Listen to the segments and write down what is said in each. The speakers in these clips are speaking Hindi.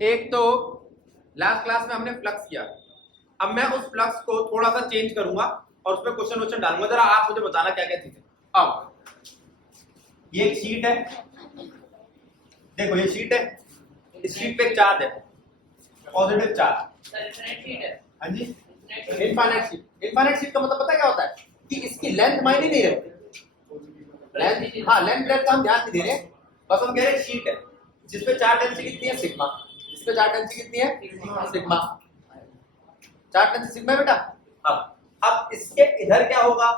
एक तो लास्ट क्लास में हमने फ्लक्स किया, अब मैं उस फ्लक्स को थोड़ा सा चेंज करूंगा और उसमें क्वेश्चन डालूंगा, जरा आप मुझे बताना क्या क्या चीजें। अब ये एक शीट है, देखो ये शीट है, इस शीट पे एक चार्ज है, पॉजिटिव चार्ज। हाँ जी, इनफाइनाइट शीट। इनफाइनाइट शीट का मतलब पता क्या होता है कि इसकी लेंथ मायने नहीं रखती, लेंथ, हाँ लेंथ ब्रेथ का हम ध्यान नहीं दे रहे, बस हम कह रहे हैं शीट है जिसपे चार्ज डेंसिटी कितनी है, सिग्मा। इसपे चार्ज डेंसिटी कितनी है, सिग्मा। चार्ज डेंसिटी सिग्मा बेटा। अब इसके इधर क्या होगा,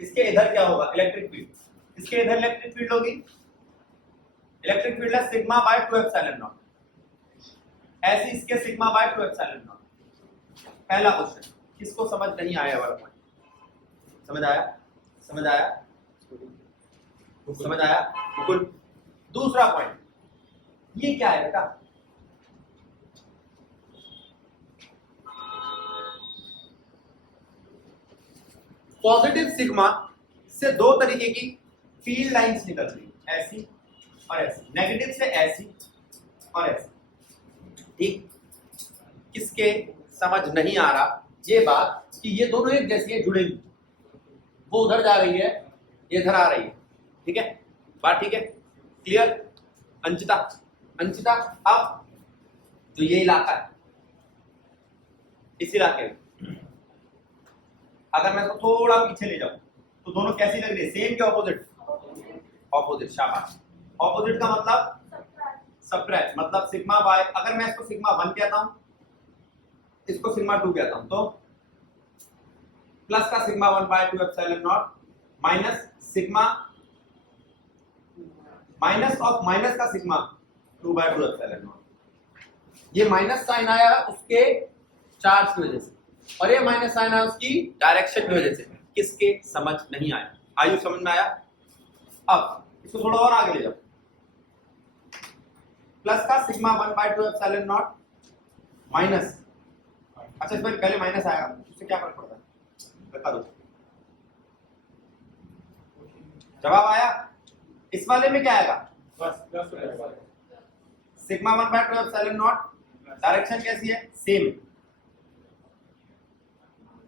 इसके इधर क्या होगा, इलेक्ट्रिक फील्ड। इसके इधर इलेक्ट्रिक फील्ड होगी, इलेक्ट्रिक फील्ड है सिग्मा बाय 2 एप्सिलॉन नॉट। ऐसी इसके सिग्मा बाय 2 एप्सिलॉन नॉट। पहला क्वेश्चन, किसको समझ नहीं आया वाला पॉइंट? समझ आया? समझ आया? समझ आया? बिल्कुल। दूसरा पॉइंट, ये क्या है बेटा? पॉजिटिव सिग्मा से दो तरीके की फील्ड लाइंस निकल रही, ऐसी और ऐसी। नेगेटिव से ऐसी और ऐसी। ठीक, किसके समझ नहीं आ रहा ये बात कि ये दोनों एक जैसी है, जुड़ेंगी। वो उधर जा रही है, ये इधर आ रही है। ठीक है, बात ठीक है, क्लियर? अंशिता, अंशिता अब जो ये इलाका है, इस इलाके में अगर मैं इसको थोड़ा पीछे ले जाऊं तो दोनों कैसी लग रही है, सेम क्या ऑपोजिट? ऑपोजिट, शाबाश। ऑपोजिट का मतलब सप्रेस, मतलब सिग्मा बाय, अगर मैं इसको सिग्मा 1 कहता हूं, इसको सिग्मा 2 कहता हूं, तो प्लस का sigma 1 by 2 epsilon naught minus sigma, minus of minus का सिग्मा 2 बाय 2 एप्सिलॉन नॉट। ये माइनस साइन आया उसके चार्ज की वजह से, और ये माइनस साइन आया उसकी डायरेक्शन की वजह से। किसके समझ नहीं आया? आयु समझ में आया? अब इसको थोड़ा और आगे ले जाओ, प्लस का sigma 1 by 2 epsilon naught minus, अच्छा इसमें पहले माइनस आएगा, उससे क्या फर्क पड़ता है, बता दो। जवाब आया? इस वाले में क्या आएगा, sigma 1 by 2 epsilon naught, direction कैसी है, सेम,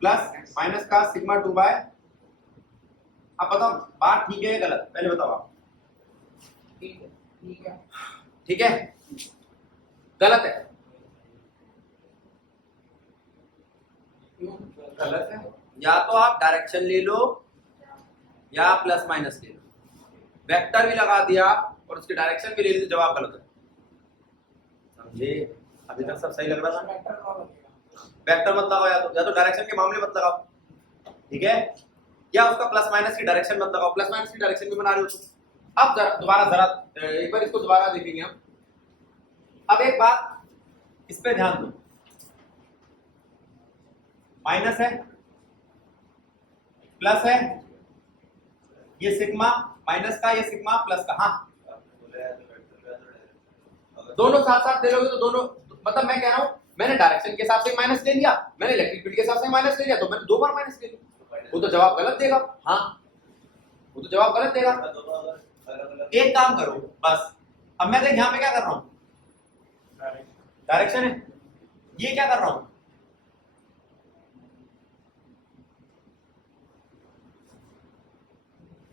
प्लस माइनस का सिग्मा 2 बाय, अब बताओ बात ठीक है या गलत, पहले बताओ आप। ठीक है, ठीक है, गलत है, गलत है। या तो आप डायरेक्शन ले लो या प्लस माइनस ले लो, वेक्टर भी लगा दिया और उसकी डायरेक्शन भी ले ली तो जवाब गलत है। समझे? अभी तक सब सही लग रहा था? वेक्टर मत लगाओ, या तो डायरेक्शन के मामले मत लगाओ, ठीक है, या उसका प्लस माइनस की डायरेक्शन मत लगाओ, प्लस माइनस की डायरेक्शन भी बना रहे हो तुम। अब दोबारा एक बार इसको दोबारा देखेंगे हम। अब एक बात इस पे ध्यान दो, माइनस है, प्लस है, ये सिग्मा माइनस का, ये सिग्मा प्लस का, हाँ दोनों साथ साथ दे लोगे तो दोनों, मतलब मैं कह रहा हूं मैंने डायरेक्शन के हिसाब से माइनस ले लिया, मैंने इलेक्ट्रिक फील्ड के हिसाब से माइनस ले लिया, तो मैंने दो बार माइनस ले लिया, वो तो जवाब गलत देगा। हाँ वो तो जवाब गलत देगा। एक काम करो बस, अब मैं देख यहाँ पे क्या कर रहा हूँ, डायरेक्शन है, ये क्या कर रहा हूं,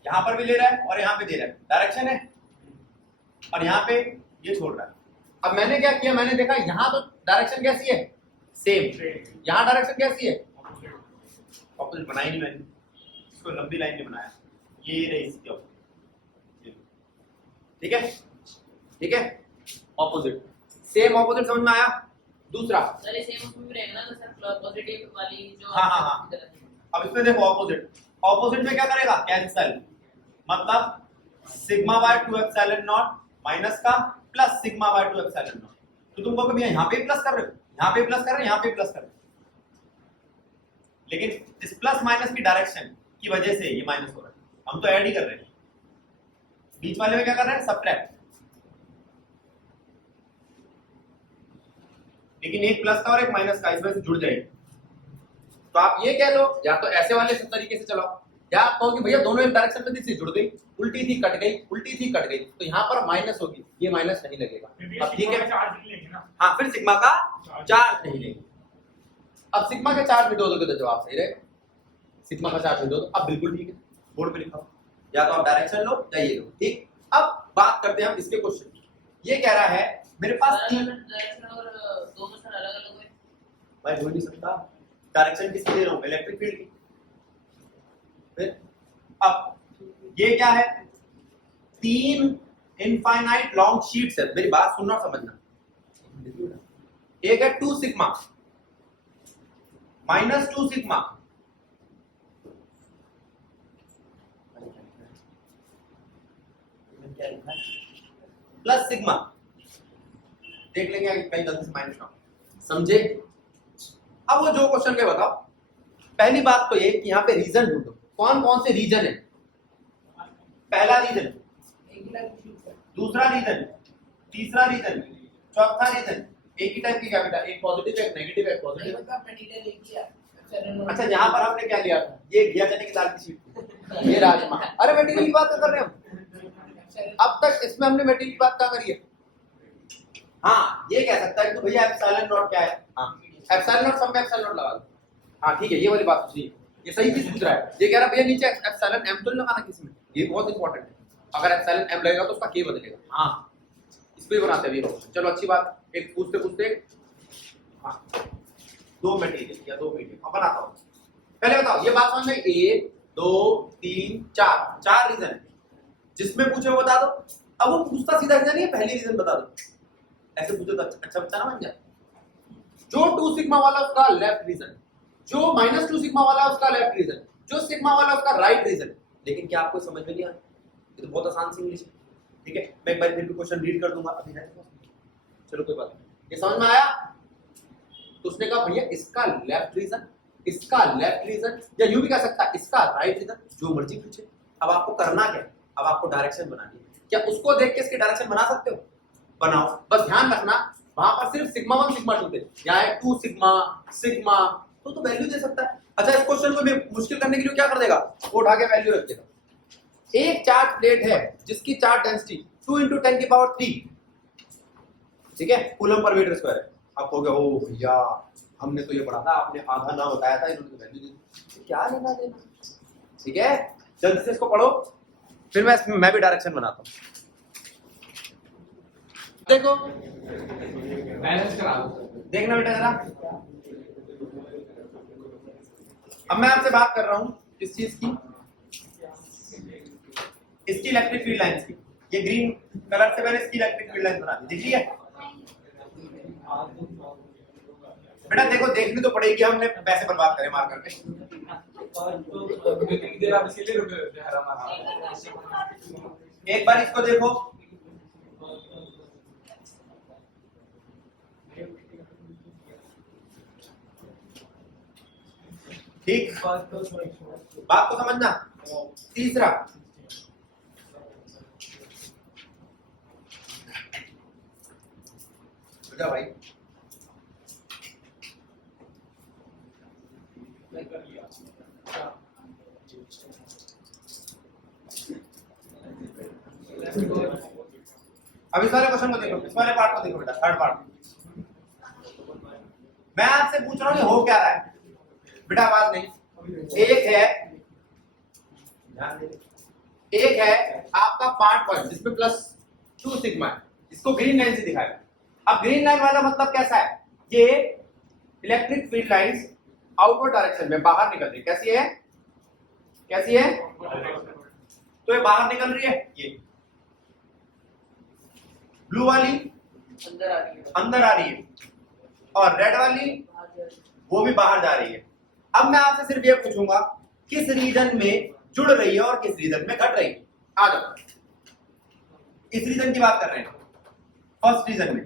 यहां पर भी ले रहा है और यहां पे दे रहा है, डायरेक्शन है, और यहां पे ये छोड़ रहा है। अब मैंने क्या किया, मैंने देखा यहां तो डायरेक्शन कैसी है, सेम, यहां डायरेक्शन कैसी है, ऑपोजिट बनाई नहीं मैंने, इसको लंबी लाइन में बनाया, ये रही इसकी ऑपोजिट, ठीक है, ठीक है, ऑपोजिट, सेम ऑपोजिट समझ में आया? दूसरा चलिए सेम उसमें भी रहेगा ना सर, पॉजिटिव वाली जो, हाँ, अब इसमें देखो ऑपोजिट, ऑपोजिट में क्या करेगा, कैंसिल, मतलब sigma by 2 epsilon naught minus का plus sigma by 2 epsilon naught, तो तुमको कभी यहाँ पे प्लस कर रहे हो, यहाँ पे प्लस कर रहे हो, यहाँ पे प्लस कर रहे हो, लेकिन इस प्लस माइनस की डायरेक्शन की वजह से ये माइनस हो रहा है, हम तो ऐड ही कर रहे हैं, बीच वाले में क्या कर रहे हैं, सब्ट्रैक्ट, लेकिन एक प्लस का और एक माइनस का इस वजह से जुड़ जाएगी। तो आप ये कह लो, या तो ऐसे वाले तरीके से चलाओ, या आप कहो कि भैया दोनों एक डायरेक्शन में थी, जुड़ गई, उल्टी थी कट गई, उल्टी थी कट गई, तो यहाँ पर माइनस होगी, ये माइनस नहीं लगेगा। अब ठीक है, हाँ, फिर सिग्मा का चार्ज नहीं लेंगे। अब सिग्मा का चार्ज मिटो दोगे तो जवाब सही रहेगा। सिग्मा का चार्ज मिटो दो, अब बिल्कुल ठीक है, बोर्ड पे लिखा हो, या तो आप डायरेक्शन लो या ये लो, ठीक। अब बात करते हैं हम इसके क्वेश्चन की। ये कह रहा है मेरे पास डायरेक्शन और दो मोशन अलग अलग है। भाई हो नहीं सकता, डायरेक्शन किसकी दे रहा हूं, इलेक्ट्रिक फील्ड की। फिर अब ये क्या है, 3 इनफाइनाइट लॉन्ग शीट्स है। मेरी बात सुनना समझना। एक है 2 सिग्मा -2 सिग्मा प्लस सिग्मा, देख लेंगे कहीं गलती से माइनस ना, समझे। अब वो जो क्वेश्चन के बताओ, पहली बात तो ये कि यहाँ पे रीजन ढूंढो, कौन कौन से रीजन है। पहला रीजन, दूसरा रीजन, तीसरा रीजन, चौथा रीजन। एक ही टाइप की क्या बेटा, एक पॉजिटिव एक नेगेटिव एक पॉजिटिव। अच्छा, यहाँ पर हमने क्या लिया था, ये घिया चने की दाल की शीट, ये राजमा। अरे मटेरियल की बात कर रहे हैं हम, अब तक इसमें हमने मटेरियल की बात क्या करी है। हाँ, ये कह सकता है कि भैया एप्सिलॉन नॉट क्या है। हाँ, एप्सिलॉन नॉट सब में एप्सिलॉन नॉट लगा दो। हाँ ठीक है, ये वाली बात सही है, ये सही चीज पूछ रहा है। ये कह रहा है भैया नीचे एप्सिलॉन एम तो नहीं लगाना किसी में, ये बहुत इंपॉर्टेंट है। अगर एप्सिलॉन एम लगेगा तो उसका के बदलेगा। हाँ, इसको ही बनाते हैं अभी। चलो अच्छी बात, एक पूछते पूछते हाँ, 2 मटेरियल या 2 मीडियम अब बनाता हूँ। पहले बताओ, ये बात समझ में, 1 2 3 4 रीजन है, जिसमें पूछे वो बता दो। अब वो पूछता सीधा सीधा नहीं है, पहली रीजन बता दो, ऐसे पूछे तो अच्छा बच्चा ना बन जाए। जो 2 सिग्मा वाला उसका लेफ्ट रीजन, जो -2 सिग्मा वाला उसका लेफ्ट रीजन, जो सिग्मा वाला उसका राइट रीजन। लेकिन क्या आपको समझ में नहीं आ रहा? ये तो बहुत आसान सी इंग्लिश है, ठीक है। मैं एक बार फिर भी क्वेश्चन रीड कर दूंगा, अभी है चलो कोई बात नहीं। ये समझ में आया? तो उसने कहा भैया इसका लेफ्ट रीजन, इसका लेफ्ट रीजन, या यूं भी कह सकता है इसका राइट रीजन, जो मर्जी पूछे। अब आपको करना क्या है, अब आपको डायरेक्शन बनानी है। क्या उसको देख के इसकी डायरेक्शन बना सकते हो? बनाओ, बस ध्यान रखना वहां पर सिर्फ सिग्मा 1 सिग्मा 2 थे, यहाँ है 2 सिग्मा सिग्मा, तो वैल्यू दे सकता है। अच्छा, इस क्वेश्चन को भी मुश्किल करने के लिए क्या कर देगा, वो उठा के वैल्यू रख देगा। एक चार्ज प्लेट है जिसकी चार्ज डेंसिटी 2 × 10⁻3, ठीक है, कूलम पर मीटर स्क्वायर है। आप कहोगे ओ भैया हमने तो ये पढ़ा था, आपने आधा ना बताया था, इन्होंने वैल्यू दी थी, क्या लेना देना। ठीक है, जल्दी से इसको पढ़ो, फिर मैं भी डायरेक्शन बनाता हूँ। देखो बैलेंस करा दो, देखना बेटा जरा। अब मैं आपसे बात कर रहा हूं किस चीज की, इसकी इलेक्ट्रिक फील्ड लाइंस की। ये ग्रीन कलर से मैंने इसकी इलेक्ट्रिक फील्ड लाइन बना दी, दिख रही है बेटा? देखो देखनी तो पड़ेगी, हमने पैसे बर्बाद करे मार करके। एक बार इसको देखो, ठीक, बात को समझना। तीसरा, बेटा भाई अब इस वाले क्वेश्चन को देखो, इस वाले पार्ट को देखो बेटा, थर्ड पार्ट। मैं आपसे पूछ रहा हूँ ये हो क्या रहा है बेटा, आवाज नहीं। एक है आपका पार्ट 1 जिसमें +2 सिग्मा है, इसको ग्रीन लाइन से दिखाएगा। अब ग्रीन लाइन वाला मतलब कैसा है, ये electric field lines outward direction में बाहर निकल रही है। कैसी है, कैसी है? तो ये बाहर निकल रही है, ये ब्लू वाली अंदर आ रही है, और रेड वाली वो भी बाहर जा रही है। अब मैं आपसे सिर्फ ये पूछूंगा किस रीजन में जुड़ रही है और किस रीजन में घट रही है। आ जाओ, इस रीजन की बात कर रहे हैं, फर्स्ट रीजन में।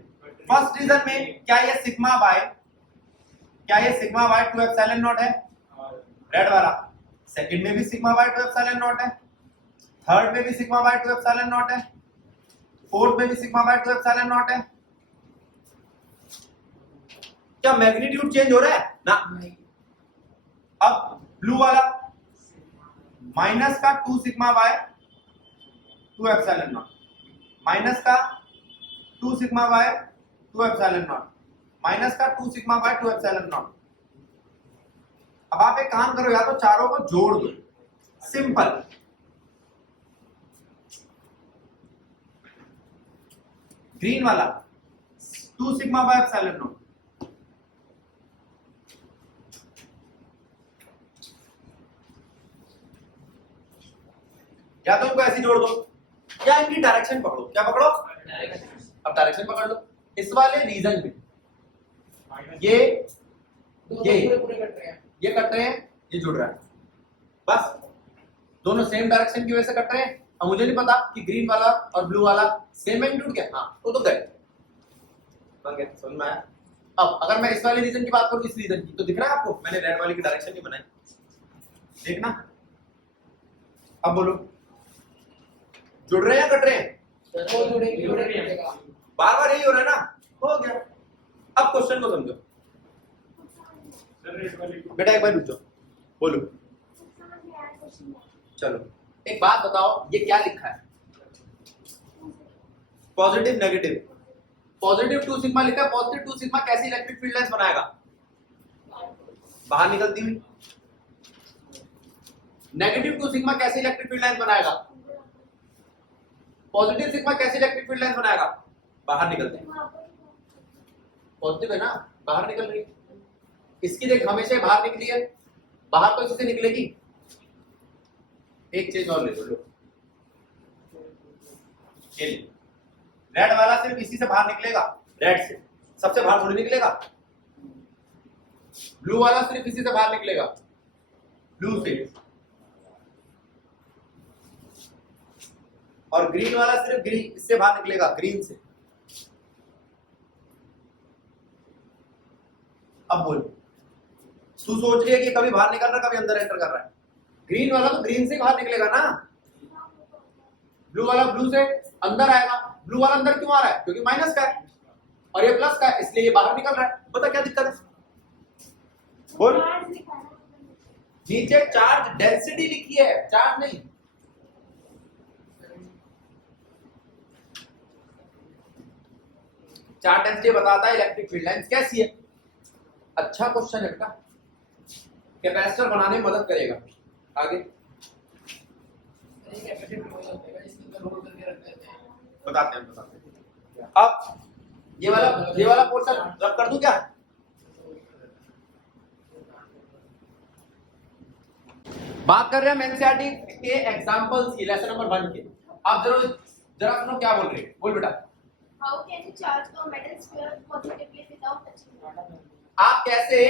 फर्स्ट रीजन में क्या ये सिग्मा बाय 2 एप्सिलॉन नॉट है, रेड वाला। सेकंड में भी सिग्मा बाय 2 एप्सिलॉन नॉट है, थर्ड में भी सिग्मा बाय 2 एप्सिलॉन नॉट है, फोर्थ में भी सिग्मा बाय 2 एप्सिलॉन नॉट है। क्या मैग्नीट्यूड चेंज हो रहा है ना? अब ब्लू वाला माइनस का 2 sigma by 2 epsilon naught, minus का 2 sigma by 2 epsilon naught minus का 2 सिग्मा बाय 2 एप्सिलॉन नॉट। अब आप एक काम करो, या तो चारों को जोड़ दो, सिंपल। ग्रीन वाला 2 सिग्मा बाय एप्सिलॉन नॉट, या तो इनको ऐसे जोड़ दो या इनकी डायरेक्शन पकड़ो। क्या पकड़ो? अब डायरेक्शन पकड़ लो। इस वाले रीजन में ये पूरे कट रहे हैं। ये कट रहे हैं, ये जुड़ रहा है, बस दोनों सेम डायरेक्शन की वजह से कट रहे हैं। अब मुझे नहीं पता कि ग्रीन वाला और ब्लू वाला सेम मैग्नीट्यूड क्या, हाँ तो गए समझ में आया। अब अगर मैं इस वाले रीजन की बात करूं, इस रीजन की, तो दिख रहा है आपको मैंने रेड वाली की डायरेक्शन नहीं बनाई, देखना। अब बोलो जुड़ रहे हैं या कट रहे हैं? बार बार यही हो रहा है ना, हो गया। अब क्वेश्चन को समझो बेटा, एक बार रुक जाओ, बोलो। चलो एक बात बताओ, ये क्या लिखा है? Positive negative. पॉजिटिव 2 सिग्मा लिखा है, पॉजिटिव 2 सिग्मा कैसी इलेक्ट्रिक फील्ड लाइंस बनाएगा? बाहर निकलती हुई। नेगेटिव 2 सिग्मा कैसी इलेक्ट्रिक फील्ड लाइंस बनाएगा? पॉजिटिव सिग्मा कैसी इलेक्ट्रिक फील्ड लाइंस बनाएगा? बाहर निकलते। पॉजिटिव है ना, बाहर निकल रही है। इसकी देख हमेशा बाहर निकली है, बाहर तो इसी से निकलेगी। एक चीज और ले लो, रेड वाला सिर्फ इसी से बाहर निकलेगा, रेड से, सबसे बाहर थोड़ी निकलेगा। ब्लू वाला सिर्फ इसी से बाहर निकलेगा, ब्लू से। और ग्रीन वाला सिर्फ ग्रीन इससे बाहर निकलेगा, ग्रीन से। अब बोल, तू सोच रही है कि कभी बाहर निकल रहा है कभी अंदर एंटर कर रहा है। ग्रीन वाला तो ग्रीन से बाहर निकलेगा ना, ब्लू वाला ब्लू से अंदर आएगा। ब्लू वाला अंदर क्यों आ रहा है? क्योंकि माइनस का है और ये प्लस का है, इसलिए ये बाहर निकल रहा है। बता क्या दिक्कत है? बोल। नीचे चार्ज डेंसिटी लिखी है, चार्ज नहीं। चार्ज डेंसिटी बताता है इलेक्ट्रिक फील्ड लाइंस कैसी है। अच्छा क्वेश्चन है बेटा, कैपेसिटर बनाने में मदद करेगा। आगे बताते हैं। अब ये वाला पोर्शन रब कर दूं क्या? बात कर रहे हैं एनसीईआरटी के एग्जांपल्स की, लेसन नंबर 1 के। अब जरा सुनो क्या बोल रहे हैं, बोल बेटा। How can you charge a metal sphere positively without touching it? आप कैसे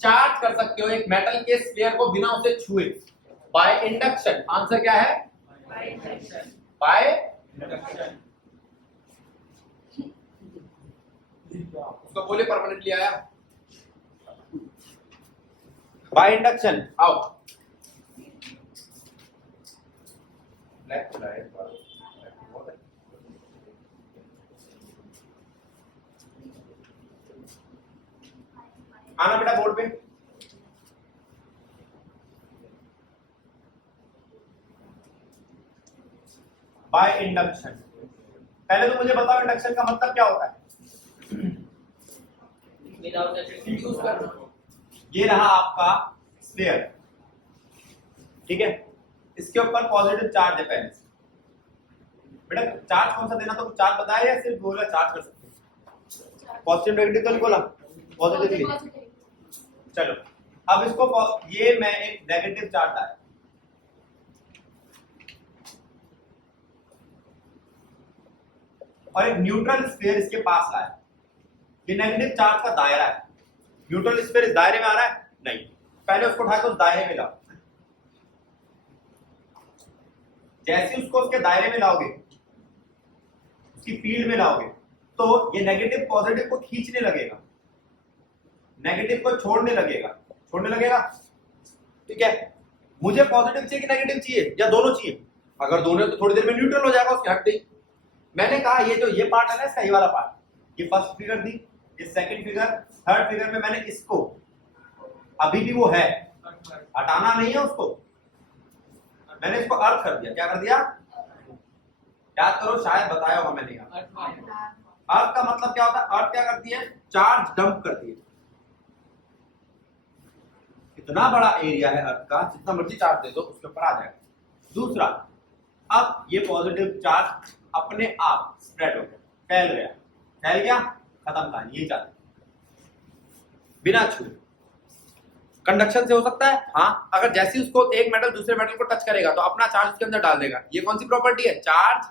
चार्ज कर सकते हो एक मेटल के स्फीयर को बिना उसे छुए? By induction. आंसर क्या है? By induction. बाय उसको बोले परमानेंटली आया। By induction. आओ आना बेटा बोर्ड पे। By induction. पहले तो मुझे बताओ इंडक्शन का मतलब क्या होता है? ये रहा आपका स्फीयर, ठीक है, इसके ऊपर पॉजिटिव चार्ज है पहले से। बेटा चार्ज कौन सा देना, तो चार्ज बताया या सिर्फ बोला चार्ज कर सकते हैं? पॉजिटिव नेगेटिव तो नहीं बोला, पॉजिटिव। चलो अब इसको ये मैं एक नेगेटिव चार्ज आया, और एक न्यूट्रल स्फीयर इसके पास लाया। ये नेगेटिव चार्ज का दायरा है। न्यूट्रल स्फीयर इस दायरे में आ रहा है? नहीं, पहले उसको उठाकर उस दायरे में लाओ। जैसे उसको उसके दायरे में लाओगे, उसकी फील्ड में लाओगे, तो ये नेगेटिव पॉजिटिव को खींचने लगेगा, नेगेटिव को छोड़ने लगेगा। ठीक है, मुझे पॉजिटिव चाहिए कि नेगेटिव चाहिए, या दोनों चाहिए? अगर दोनों तो थोड़ी देर में न्यूट्रल हो जाएगा उसके हटते ही। मैंने कहा ये जो ये पार्ट है ना इसका, ये वाला पार्ट, ये फर्स्ट फिगर दी, ये सेकंड फिगर, थर्ड फिगर में मैंने इसको, अभी भी वो है, हटाना नहीं है उसको, मैंने इसको अर्थ कर दिया। क्या कर दिया? याद करो, शायद बताया होगा मैंने। अर्थ का मतलब क्या होता है? अर्थ क्या करती है? चार्ज डंप करती है। इतना बड़ा एरिया है अर्थ का, जितना मर्जी चार्ज दे दो उसके ऊपर आ जाएगा। दूसरा, अब ये पॉजिटिव चार्ज अपने आप स्प्रेड हो गया, फैल गया, खत्म कहानी। ये चाहते बिना छुए। कंडक्शन से हो सकता है, हाँ, अगर जैसे ही उसको एक मेटल दूसरे मेटल को टच करेगा तो अपना चार्ज उसके अंदर डाल देगा। ये कौन सी प्रॉपर्टी है? चार्ज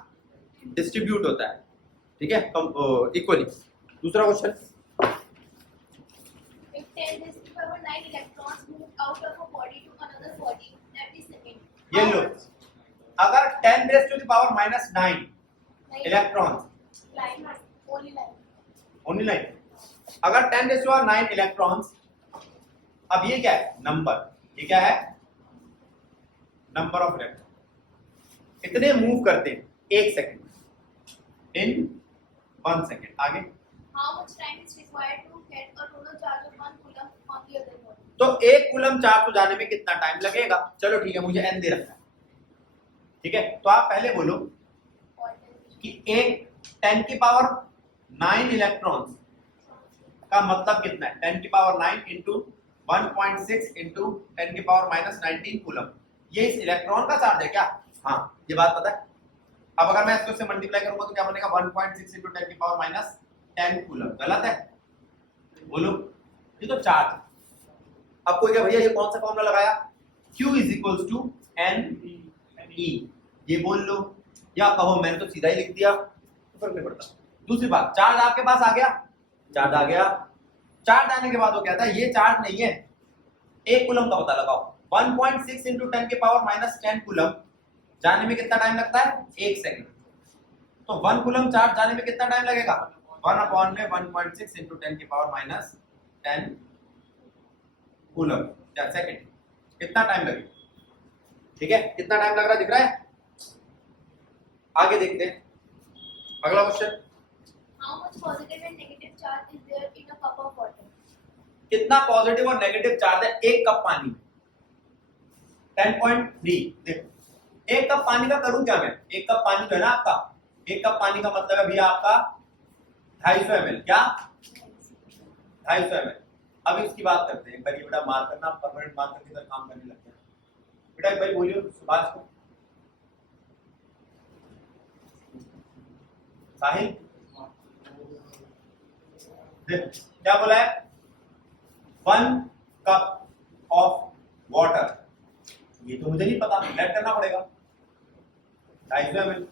डिस्ट्रीब्यूट होता है, ठीक है, इक्वली। दूसरा question, If 10 raised to the power 9 electrons move out of a body to another body every second. ये लो, अगर 10 raise to the power -9 electrons, Line, only line. Only line, अगर 10 रेज़ टू पावर 9 इलेक्ट्रॉन्स, अब ये क्या है? नंबर, ये क्या है? Number of electron. इतने मूव करते हैं 1 सेकंड, इन 1 सेकंड। आगे, How much time is required to get a total charge of 1 coulomb on the other body? तो 1 कूलम चार्ज को जाने में कितना टाइम लगेगा? चलो ठीक है, मुझे n दे रखा है, ठीक है, तो आप पहले बोलो कि एक 10 की पावर 9 इलेक्ट्रॉन्स का मतलब कितना है? 10 की पावर 9 इंटू 1.6 इंटू 10 की पावर -19 कूलम। ये इस इलेक्ट्रॉन का चार्ज है क्या? हाँ, ये बात पता है। अब अगर मैं इसको इससे मल्टीप्लाई करूंगा तो क्या बनेगा? 1.6 इंटू 10 की पावर -10 कूलम। गलत है? बोलो, ये तो चार्ज। अब कोई क्या भैया ये कौन सा फॉर्मूला लगाया? Q is equals to NE, ये बोल लो, या कहो मैंने तो सीधा ही लिख दिया, फर्क नहीं पड़ता। दूसरी बात, चार्ज आपके पास आ गया, चार्ज आ गया, चार्ज आने के बाद वो कहता है ये चार्ज नहीं है, 1 कूलम का पता लगाओ। 1.6 इंटू 10 के पावर -10 कूलम जाने में कितना टाइम लगता है? 1 सेकंड। तो 1 कूलम चार्ज जाने में कितना टाइम लगेगा? 1/1.6 इंटू 10 के पावर -10 कूलम या सेकंड। कितना टाइम लगेगा? ठीक है, कितना टाइम लग रहा है दिख रहा है? आगे देखते हैं अगला question. How much positive and negative charge is there in a cup of water? कितना पॉजिटिव और नेगेटिव चार्ज है 1 कप पानी? 10.3। देखो, 1 कप पानी का करूं क्या मैं? 1 कप पानी जो है ना आपका, 1 कप पानी का मतलब है भैया आपका 250 ml। क्या? 250 ml। अब इसकी बात करते हैं। एक बार ये बेटा मार करना, आप परमानेंट मार्कर की तरह काम करने लग गया बेटा। एक बार बोलियो सुभाष को, साहिल, देखो क्या बोला है? 1 कप ऑफ वाटर, ये तो मुझे नहीं पता, ऐड करना पड़ेगा 250 ml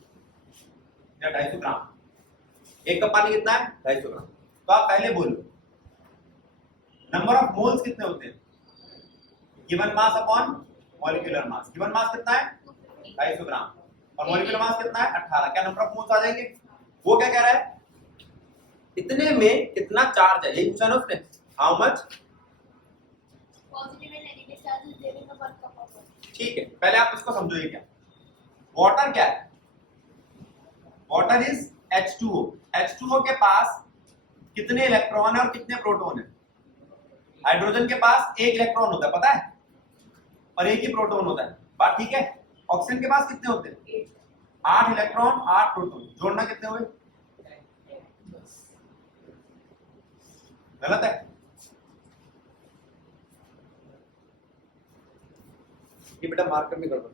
या 250 ग्राम। 1 कप पानी कितना है? 250 ग्राम। तो आप पहले बोलो नंबर ऑफ मोल्स कितने होते हैं? Given mass upon molecular mass. Given mass कितना है? 250 ग्राम। और मॉलिक्यूलर मास कितना है? 18। क्या नंबर ऑफ मोल्स आ जाएंगे? वो क्या कह रहा है? इतने में कितना चार्ज है, यही पूछा ना उसने। How much Positive and negative charge is there in a 1 cup of water. ठीक है, पहले आप इसको समझो। ये क्या वाटर क्या है? Water is H2O। H2O के पास कितने इलेक्ट्रॉन है और कितने प्रोटॉन है? हाइड्रोजन के पास 1 इलेक्ट्रॉन होता है, पता है, और 1 ही प्रोटॉन होता है। बात ठीक है। ऑक्सीजन के पास कितने होते हैं? 8 इलेक्ट्रॉन 8 प्रोटॉन। जोड़ना कितने हुए? गलत है। ये बेटा मार्कर में गड़बड़,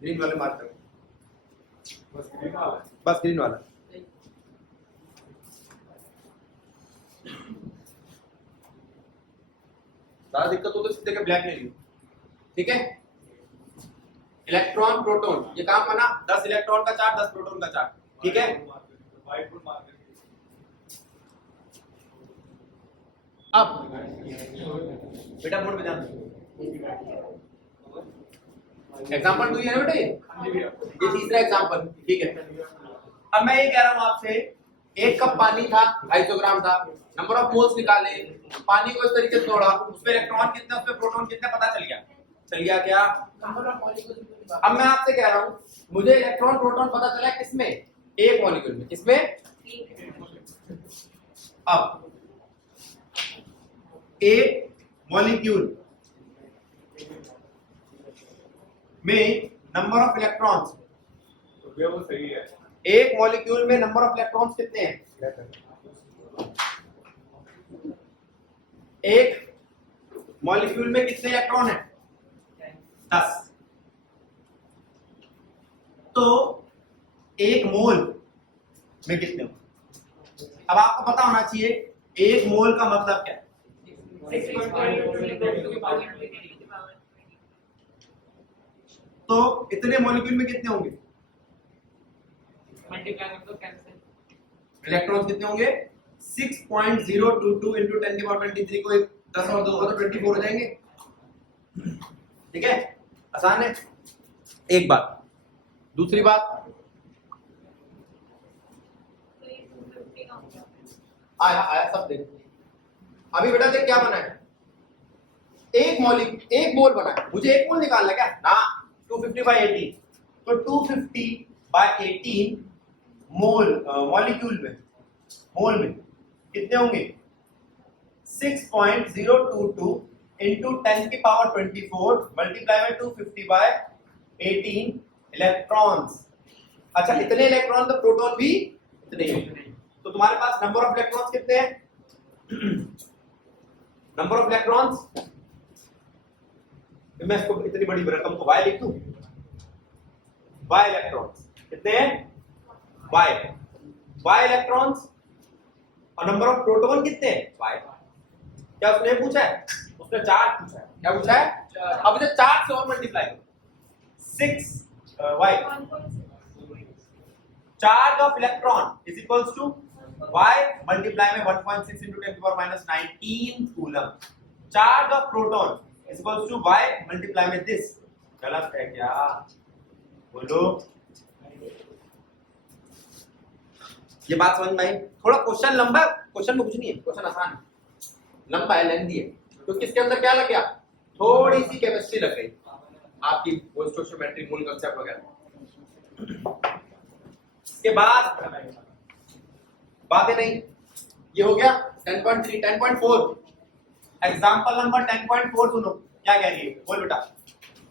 ग्रीन वाले मार्कर, बस ग्रीन वाला। ज्यादा दिक्कत हो तो सीधे के ब्लैक ले लियो, ठीक है। इलेक्ट्रॉन प्रोटॉन, ये काम बना 10 इलेक्ट्रॉन का चार्ज 10 प्रोटॉन का चार्ज, ठीक है। अब बेटा बोर्ड पे ध्यान दो। एग्जांपल 2 है ना बेटा, ये तीसरा एग्जांपल, ठीक है। अब मैं ये कह रहा हूं आपसे, 1 कप पानी था, 250 ग्राम था, नंबर ऑफ मोल्स निकाले, पानी को इस तरीके से तोड़ा, उसमें इलेक्ट्रॉन कितने, उसमें प्रोटॉन कितने पता चल गया क्या? नंबर ऑफ मॉलिक्यूल्स की बात। अब मैं आपसे कह रहा हूं, मुझे इलेक्ट्रॉन प्रोटॉन पता चला किसमें? एक मॉलिक्यूल में। किसमें? अब एक मॉलिक्यूल में नंबर ऑफ इलेक्ट्रॉन्स भैया वो सही है। एक मॉलिक्यूल में नंबर ऑफ इलेक्ट्रॉन्स कितने हैं? एक मॉलिक्यूल में कितने इलेक्ट्रॉन हैं? 10। तो एक मोल में कितने होंगे? अब आपको पता होना चाहिए एक मोल का मतलब क्या है। तो इतने मॉलिक्यूल में कितने होंगे? इलेक्ट्रॉन्स कितने होंगे? 6.022 into 10 की पावर 23 को 10 और 2 तो 24 हो जाएंगे। ठीक है, आसान है। एक बात। दूसरी बात, आया आया सब देख। अभी बेटा देख क्या बना है, एक मोल बना है, मुझे एक मोल निकालना है क्या ना। 250/18 तो 250/18 मॉलिक्यूल में कितने होंगे? 6.022 into 10 की पावर 24 मल्टीप्लाई में 250/18 इलेक्ट्रॉन्स। अच्छा, इतने इलेक्ट्रॉन तो प्रोटॉन भी इतने ही होंगे। तो तुम्हारे पास नंबर ऑफ इलेक्ट्रॉन्स कितने हैं? नंबर ऑफ इलेक्ट्रॉन्स, मैं इसको इतनी बड़ी रकम को y लिख दूं। y इलेक्ट्रॉन्स कितने हैं? y electrons. और नंबर ऑफ प्रोटॉन कितने हैं? y। क्या उसने पूछा है? उसने चार्ज पूछा है। क्या पूछा है? अब इसे चार्ज से और मल्टीप्लाई करो। 6y charge of electron is equals to y multiply में 1.6 into 10 की power -19 coulomb. Charge of proton is equals to y multiply में दिस। गलत है क्या? बोलो। ये बात समझ में आई? थोड़ा क्वेश्चन लंबा, क्वेश्चन में कुछ नहीं है, क्वेश्चन आसान है, लंबा है, लेंथी है। तो किसके अंदर क्या लग गया? थोड़ी सी केमिस्ट्री लग गई आपकी, वो स्टोइकियोमेट्री, मूल कांसेप्ट वगैरह। इसके बाद बातें नहीं, ये हो गया 10.3। 10.4 एग्जांपल नंबर 10.4 सुनो क्या कह रही है, बोल बेटा।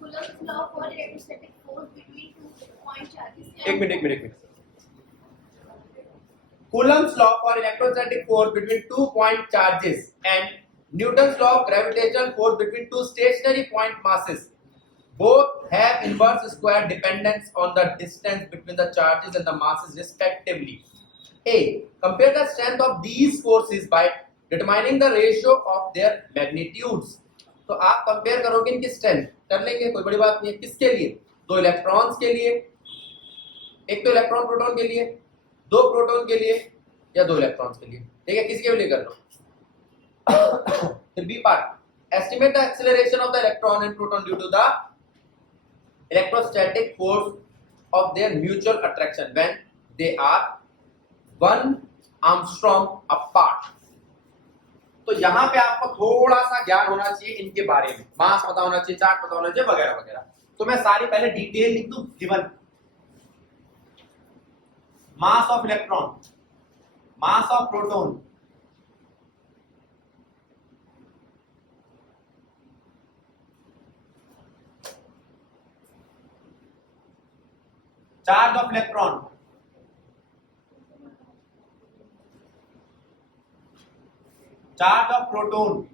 Coulomb's law for electrostatic force between 2 point charges. एक minute. Coulomb's law for electrostatic force between 2 point charges and Newton's law of gravitational force between two stationary point masses both have inverse square dependence on the distance between the charges and the masses respectively. A. Compare the strength of these forces by determining the ratio of their magnitudes. तो आप कंपेयर करोगे इनकी स्ट्रेंथ, कर लेंगे, कोई बड़ी बात नहीं है। किसके लिए? दो इलेक्ट्रॉन्स के लिए, एक तो इलेक्ट्रॉन प्रोटॉन के लिए, दो प्रोटॉन के लिए, या दो इलेक्ट्रॉन्स के लिए। ठीक है, किसी के लिए कर लो। फिर B part, estimate the acceleration of the electron and proton due to the electrostatic force of their mutual attraction when they are 1 angstrom apart. तो यहां पे आपको थोड़ा सा ज्ञान होना चाहिए इनके बारे में, मास पता होना चाहिए, चार्ज पता होना चाहिए, वगैरह वगैरह। तो मैं सारी पहले डिटेल लिख दूं। Given mass of electron, mass of proton, charge of electron, charge of proton,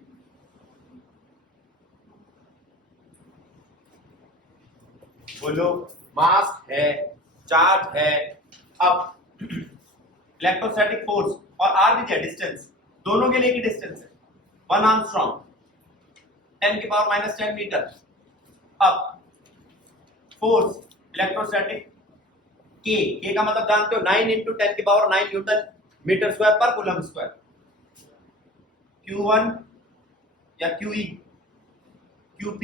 बोलो। मास है, चार्ज है, अब इलेक्ट्रोस्टैटिक फोर्स और आर भी क्या, डिस्टेंस, दोनों के लिए की डिस्टेंस है 1 आर्मस्ट्रॉन्ग 10 की पावर -10 मीटर। अब फोर्स इलेक्ट्रोस्टैटिक के का मतलब जानते हो, 9 into 10 की पावर 9 न्यूटन मीटर स्क्वायर पर कूलम स्क्वायर। Q1 या QE QP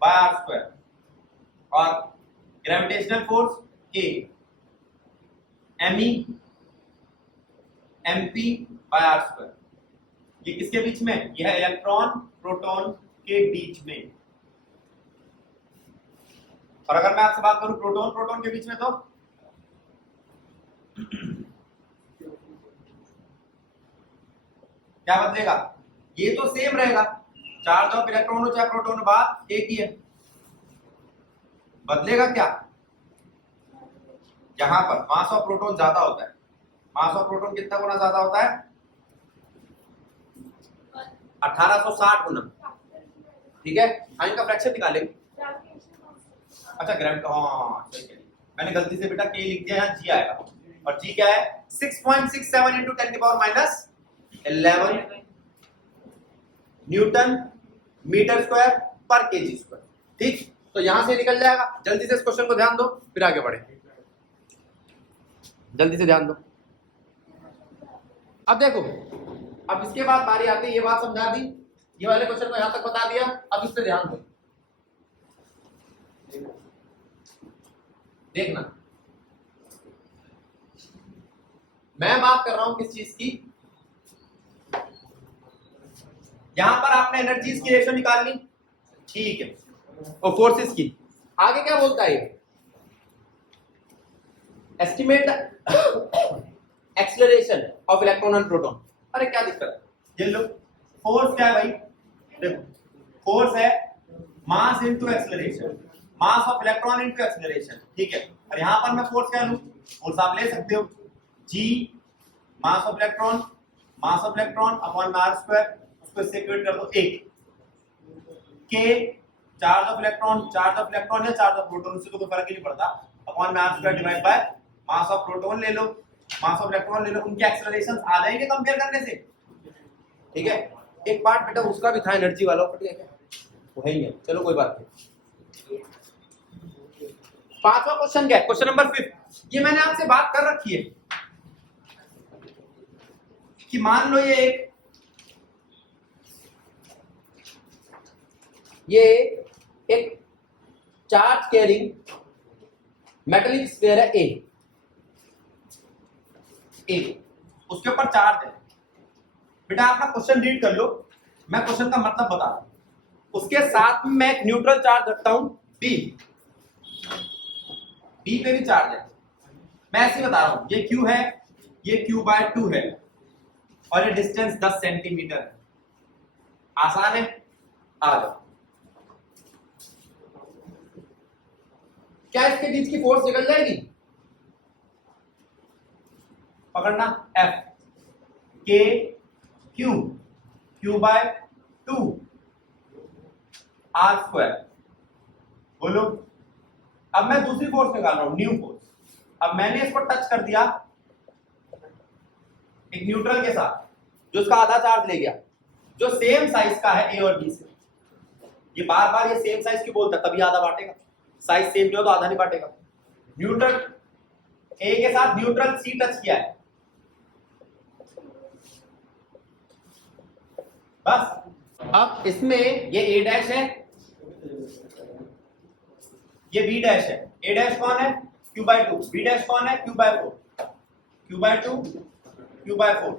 by R square, और gravitational force K ME MP by R square. ये किसके बीच में? यह इलेक्ट्रॉन प्रोटॉन के बीच में। और अगर मैं आपसे बात करूं प्रोटॉन प्रोटॉन के बीच में, तो क्या बदलेगा? ये तो सेम रहेगा, चार्ज ऑफ इलेक्ट्रॉन हो चाहे प्रोटॉन, बात एक ही है। बदलेगा क्या? यहाँ पर मास ऑफ प्रोटॉन ज्यादा होता है। मास ऑफ प्रोटॉन कितना गुना ज्यादा होता है? 1860 गुना। ठीक है, हाँ इनका फ्रैक्शन निकालेंगे। अच्छा ग्रेविटी, हाँ सही है, मैंने गलती से बेटा के लिख दिया, यहाँ जी आएगा। और जी क्या है? 6.67 into 10 की power minus 11 newton metre square पर केजी स्क्वायर। ठीक, तो यहां से निकल जाएगा। जल्दी से इस क्वेश्चन को ध्यान दो, फिर आगे बढ़े। जल्दी से ध्यान दो। अब देखो, अब इसके बाद बारी आती है, ये बात समझा दी, ये वाले क्वेश्चन को यहां तक बता दिया। अब इस पे ध्यान दो, देखना। मैं बात कर रहा हूं किस चीज की? यहां पर आपने एनर्जीज की रेशो निकाल ली, ठीक है, और फोर्सेस की। आगे क्या बोलता है? Estimate acceleration of electron and proton. अरे क्या दिक्कत है? ये लो, फोर्स क्या है भाई? देखो, फोर्स है mass into acceleration, mass of electron into acceleration. ठीक है, और यहां पर मैं फोर्स क्या लूं? फोर्स आप ले सकते हो G mass of electron upon R square, उसको इससे इक्वेट कर दो 1 के चार्ज ऑफ इलेक्ट्रॉन या चार्ज ऑफ प्रोटॉन, उससे तो कोई फर्क ही नहीं पड़ता, upon R square divide by mass of proton ले लो, मास ऑफ इलेक्ट्रॉन ले लो, उनके एक्सेलरेशंस आ जाएंगे कंपेयर करने से। ठीक है, एक पार्ट बेटा उसका भी था एनर्जी वाला, ठीक है, वो है ही है, चलो कोई बात नहीं। पांचवा क्वेश्चन क्या है? Question number 5। ये मैंने आपसे बात कर रखी है कि मान लो ये एक चार्ज कैरिंग मेटेलिक स्फीयर है ए, उसके ऊपर चार्ज है। बेटा आप ना क्वेश्चन रीड कर लो, मैं क्वेश्चन का मतलब बता रहा हूं। उसके साथ में मैं एक न्यूट्रल चार्ज रखता हूं बी पे भी चार्ज है। मैं ऐसे बता रहा हूं, ये Q है, ये Q/2 है, और ये डिस्टेंस 10 सेंटीमीटर है। आसान है, आ जाओ। क्या इसके बीच की फोर्स निकल जाएगी? पकड़ना, F K Q/2 R square. बोलो, अब मैं दूसरी फोर्स निकाल रहा हूं, न्यू फोर्स। अब मैंने इसको टच कर दिया एक न्यूट्रल के साथ, जो उसका आधा चार्ज ले गया, जो सेम साइज का है ए और बी से। ये बार बार ये सेम साइज क्यों बोलता है? तभी आधा बांटेगा, साइज सेम नहीं हो तो आधा नहीं बांटेगा। न्यूट्रल ए के साथ न्यूट्रल सी टच किया है, बस। अब इसमें ये ए डैश है, ये बी डैश है। ए डैश कौन है? Q/2। बी डैश कौन है? Q/4। Q/2 Q/4।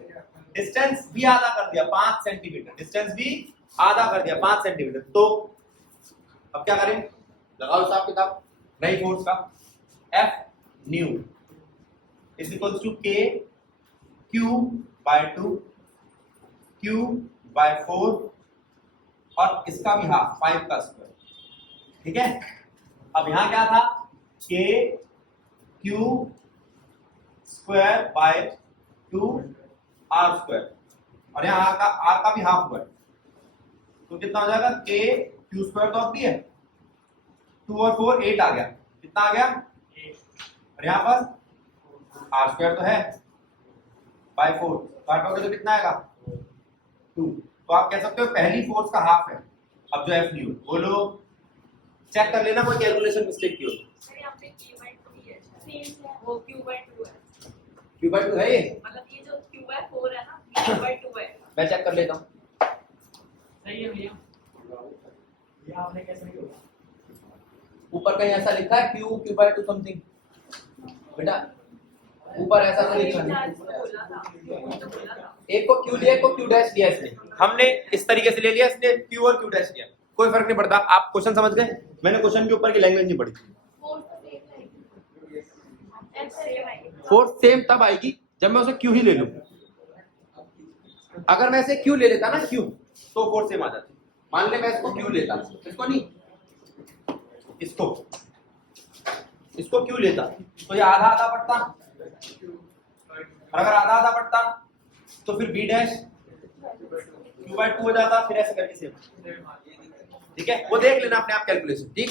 डिस्टेंस भी आधा कर दिया 5 सेंटीमीटर, डिस्टेंस भी आधा कर दिया 5 सेंटीमीटर। तो अब क्या करें? लगाओ हिसाब किताब नई फोर्स का। F new is equals to K Q/2 Q/4 और इसका भी हाफ 5 का स्क्वायर। ठीक है, अब यहां क्या था? K Q square by 2 R square, और यहाँ R का भी हाफ हुआ है, तो कितना हो जाएगा? K Q स्क्वायर तो अब भी है, 2 और 4 8 आ गया। कितना आ गया? 8। और यहाँ पर R स्क्वायर तो है बाय 4, काटोगे तो कितना आएगा? 2। तो आप कह सकते हो पहली फोर्स का हाफ है। अब जो F न्यू, बोलो, चेक कर लेना कोई कैलकुलेशन मिस्टेक की हो। सर यहाँ पे Q/2 ही है, वो Q/2 है, Q/2 है ये, मतलब ये जो Q/4 है ना, Q/2 है। मैं चेक कर लेता हूँ। सही है भैया, ये आपने कैसे किया? ऊपर कहीं ऐसा लिखा है Q/2 समथिंग? बेटा ऊपर ऐसा तो लिखा नहीं। एक को Q लिया, एक को Q डैश लिया इसने, हमने इस तरीके से ले लिया, इसने Q और Q डैश लिया, कोई फर्क नहीं पड़ता। आप क्वेश्चन समझ गए? मैंने क्वेश्चन के ऊपर की लैंग्वेज नहीं पढ़ी। फोर्स सेम तब आएगी जब मैं उसे Q ही ले लूं। अगर मैं इसे Q ले लेता ना, Q, तो फोर्स सेम आ जाती। मान ले मैं इसको Q लेता, इसको नहीं, इसको, इसको क्यू लेता तो ये आधा आधा पड़ता, और अगर आधा आधा पड़ता तो फिर बी डैश Q/2 हो जाता, फिर ऐसे करके सेम। ठीक है, वो देख लेना अपने आप कैलकुलेशन। ठीक।